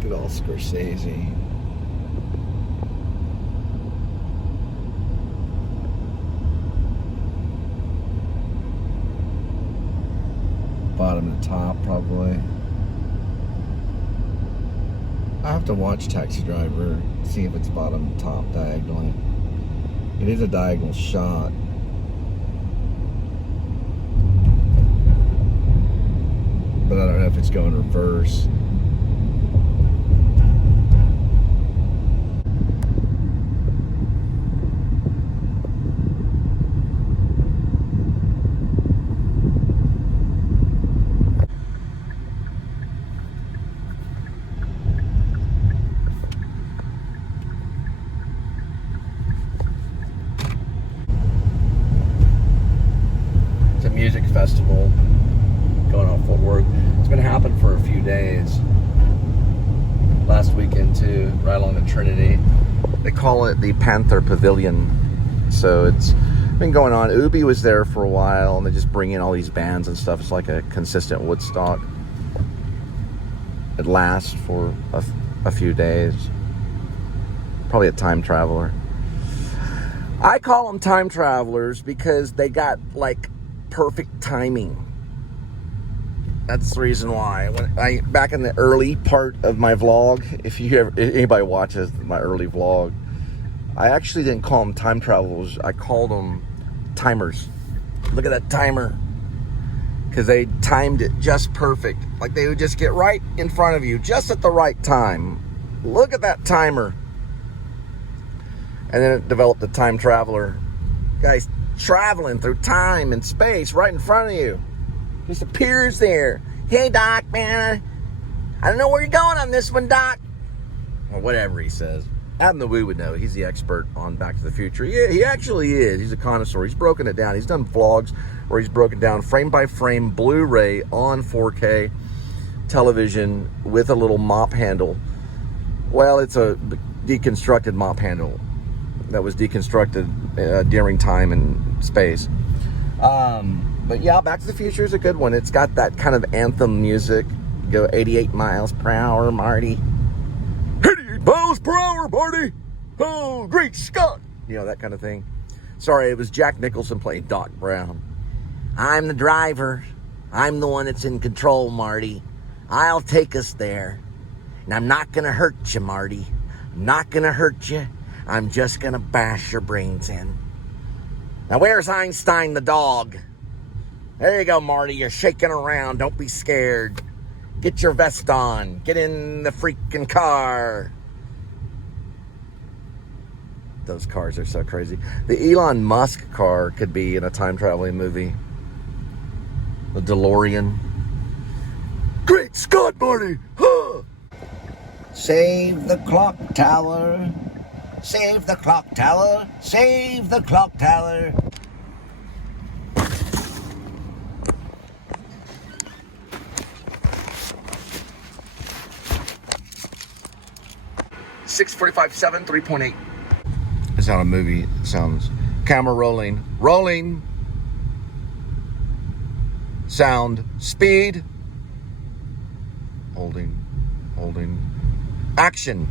Good old Scorsese. Bottom to top, probably. I have to watch Taxi Driver, see if it's bottom to top diagonally. It is a diagonal shot. But I don't know if it's going reverse. It's a music festival going on Fort Worth. It's been happening for a few days. Last weekend too, right along the Trinity. They call it the Panther Pavilion. So it's been going on. Ubi was there for a while, and they just bring in all these bands and stuff. It's like a consistent Woodstock. It lasts for a few days. Probably a time traveler. I call them time travelers because they got like perfect timing. That's the reason why. Back in the early part of my vlog, if anybody watches my early vlog, I actually didn't call them time travelers. I called them timers. Look at that timer, because they timed it just perfect. Like they would just get right in front of you, just at the right time. Look at that timer. And then it developed the time traveler. Guys, traveling through time and space right in front of you. Just appears there. Hey, Doc, man. I don't know where you're going on this one, Doc. Or whatever he says. A.D.W.C would know. He's the expert on Back to the Future. Yeah, he actually is. He's a connoisseur. He's broken it down. He's done vlogs where he's broken down frame by frame Blu-ray on 4K television with a little mop handle. Well, it's a deconstructed mop handle that was deconstructed during time and space. But yeah, Back to the Future is a good one. It's got that kind of anthem music. Go 88 miles per hour, Marty. 88 miles per hour, Marty. Oh, great Scott. You know, that kind of thing. Sorry, it was Jack Nicholson playing Doc Brown. I'm the driver. I'm the one that's in control, Marty. I'll take us there. And I'm not going to hurt you, Marty. I'm not going to hurt you. I'm just going to bash your brains in. Now, where's Einstein the dog? There you go, Marty. You're shaking around. Don't be scared. Get your vest on. Get in the freaking car. Those cars are so crazy. The Elon Musk car could be in a time-traveling movie. The DeLorean. Great Scott, Marty! Huh! Save the clock tower. Save the clock tower. Save the clock tower. .7, 3.8. It's not a movie. It sounds. Camera rolling. Rolling. Sound. Speed. Holding. Action.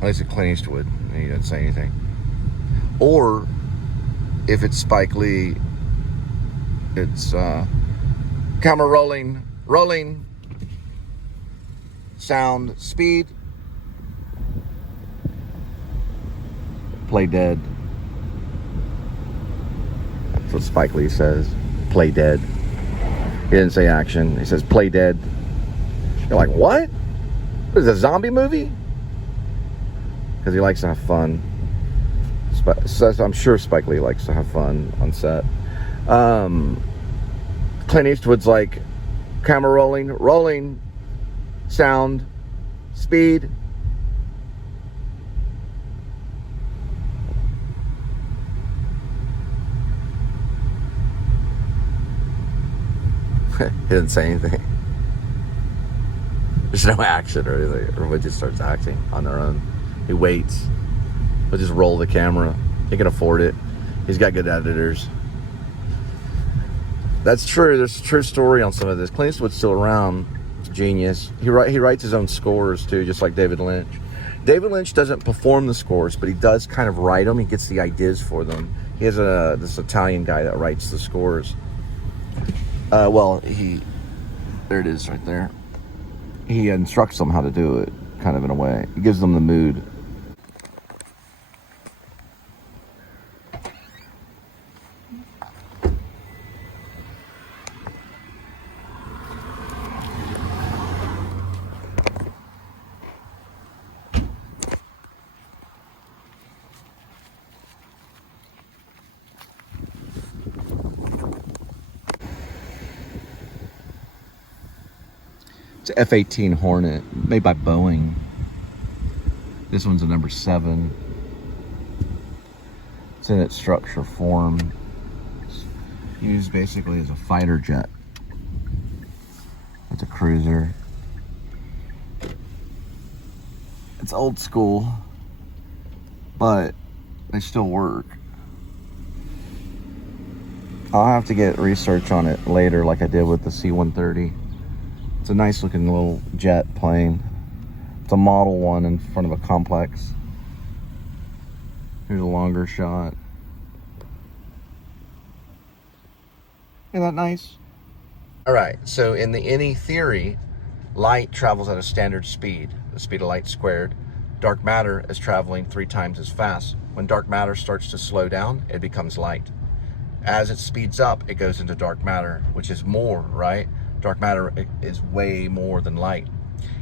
At least it's Clint Eastwood. He didn't say anything. Or, if it's Spike Lee, it's camera rolling. Sound. Speed. Play dead. That's what Spike Lee says. Play dead. He didn't say action. He says play dead. You're like, what? What is this, a zombie movie? Because he likes to have fun. I'm sure Spike Lee likes to have fun on set. Clint Eastwood's like, camera rolling, sound, speed. He didn't say anything. There's no action or anything. Everybody just starts acting on their own. He waits. He'll just roll the camera. He can afford it. He's got good editors. That's true. There's a true story on some of this. Clint Eastwood's still around. genius. He writes his own scores too, just like David Lynch. David Lynch doesn't perform the scores, but he does kind of write them. He gets the ideas for them. He has this Italian guy that writes the scores. There it is right there. He instructs them how to do it, kind of in a way. He gives them the mood. It's an F-18 Hornet, made by Boeing. This one's a number 7. It's in its structure form. It's used basically as a fighter jet. It's a cruiser. It's old school, but they still work. I'll have to get research on it later like I did with the C-130. It's a nice looking little jet plane. It's a model one in front of a complex. Here's a longer shot. Isn't that nice? All right, so in any theory, light travels at a standard speed, the speed of light squared. Dark matter is traveling 3 times as fast. When dark matter starts to slow down, it becomes light. As it speeds up, it goes into dark matter, which is more, right? Dark matter is way more than light.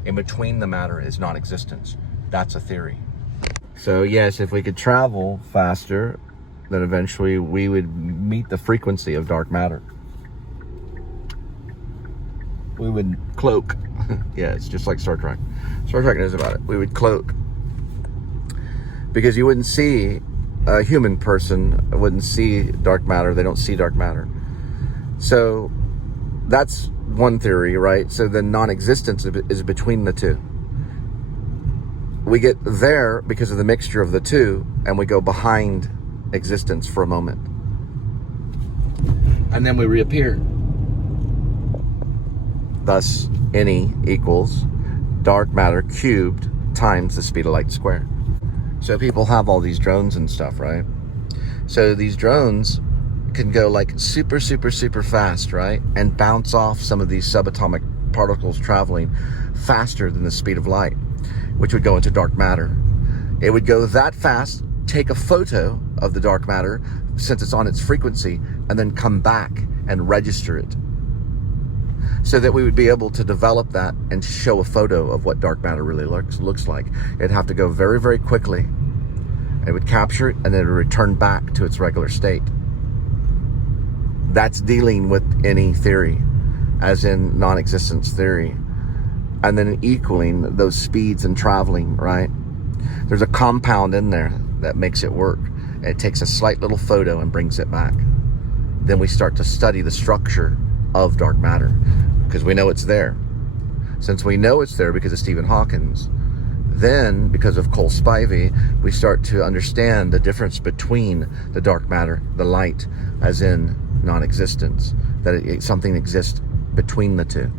In between the matter is non-existence. That's a theory. So yes, if we could travel faster, then eventually we would meet the frequency of dark matter. We would cloak. Yeah, it's just like Star Trek. Star Trek knows about it. We would cloak. Because you wouldn't see, a human person wouldn't see dark matter. They don't see dark matter. So that's one theory, right? So then non-existence is between the two. We get there because of the mixture of the two, and we go behind existence for a moment. And then we reappear. Thus, NE equals dark matter cubed times the speed of light squared. So people have all these drones and stuff, right? So these drones can go like super, super, super fast, right? And bounce off some of these subatomic particles traveling faster than the speed of light, which would go into dark matter. It would go that fast, take a photo of the dark matter since it's on its frequency, and then come back and register it, so that we would be able to develop that and show a photo of what dark matter really looks like. It'd have to go very, very quickly. It would capture it, and then it would return back to its regular state. That's dealing with any theory, as in non-existence theory, and then equaling those speeds and traveling, right? There's a compound in there that makes it work. It takes a slight little photo and brings it back. Then we start to study the structure of dark matter, because we know it's there. Since we know it's there because of Stephen Hawking's, then because of Cole Spivey, we start to understand the difference between the dark matter, the light, as in non-existence, that something exists between the two,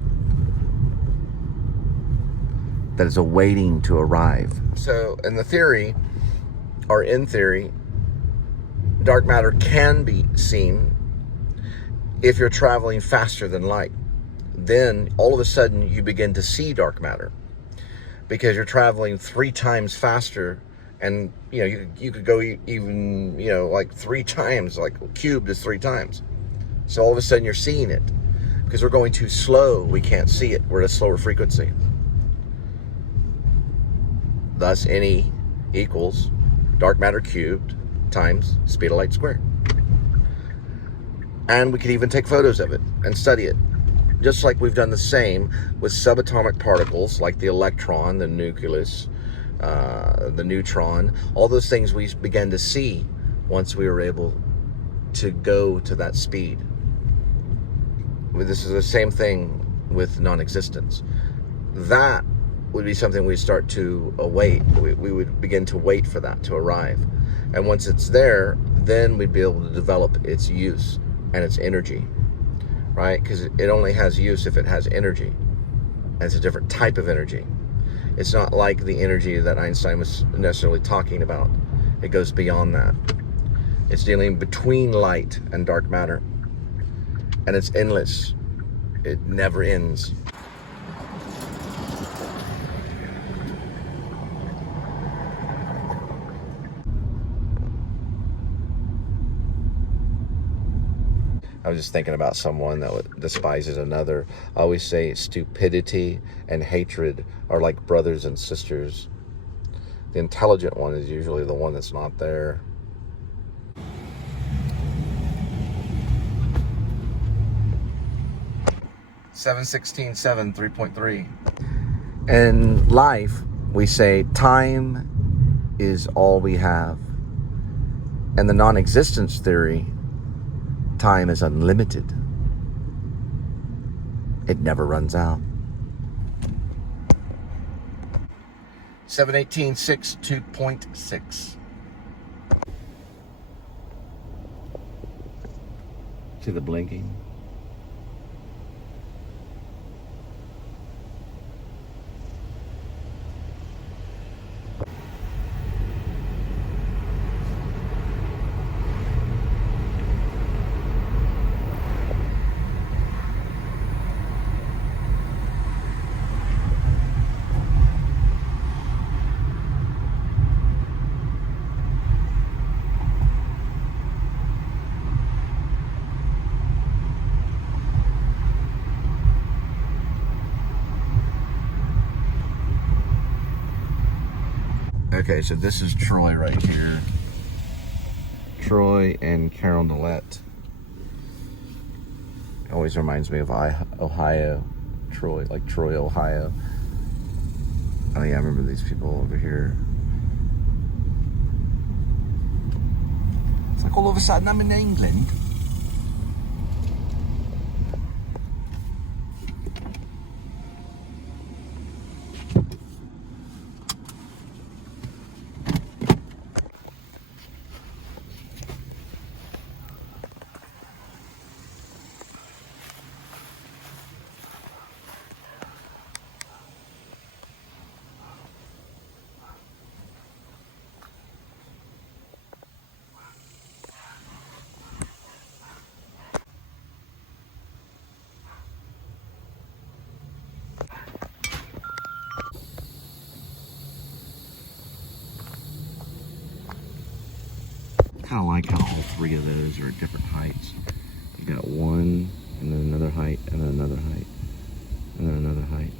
that is awaiting to arrive. So in the theory, or in theory, dark matter can be seen if you're traveling faster than light. Then all of a sudden you begin to see dark matter because you're traveling 3 times faster, and you could go even like 3 times, like cubed is 3 times. So all of a sudden you're seeing it. Because we're going too slow, we can't see it. We're at a slower frequency. Thus, NE equals dark matter cubed times speed of light squared. And we could even take photos of it and study it. Just like we've done the same with subatomic particles like the electron, the nucleus, the neutron. All those things we began to see once we were able to go to that speed. This is the same thing with non-existence. That would be something we start to await. We would begin to wait for that to arrive. And once it's there, then we'd be able to develop its use and its energy, right? Because it only has use if it has energy. And it's a different type of energy. It's not like the energy that Einstein was necessarily talking about. It goes beyond that. It's dealing between light and dark matter. And it's endless. It never ends. I was just thinking about someone that despises another. I always say stupidity and hatred are like brothers and sisters. The intelligent one is usually the one that's not there. Seven 3.3. In life, we say time is all we have. And the non-existence theory, time is unlimited. It never runs out. 7/18/6 2.6. See the blinking? Okay, so this is Troy right here. Troy and Carol Nolette. Always reminds me of Ohio. Troy, like Troy, Ohio. Oh yeah, I remember these people over here. It's like all of a sudden I'm in England. Kind of like how all three of those are at different heights. You got one, and then another height, and then another height, and then another height.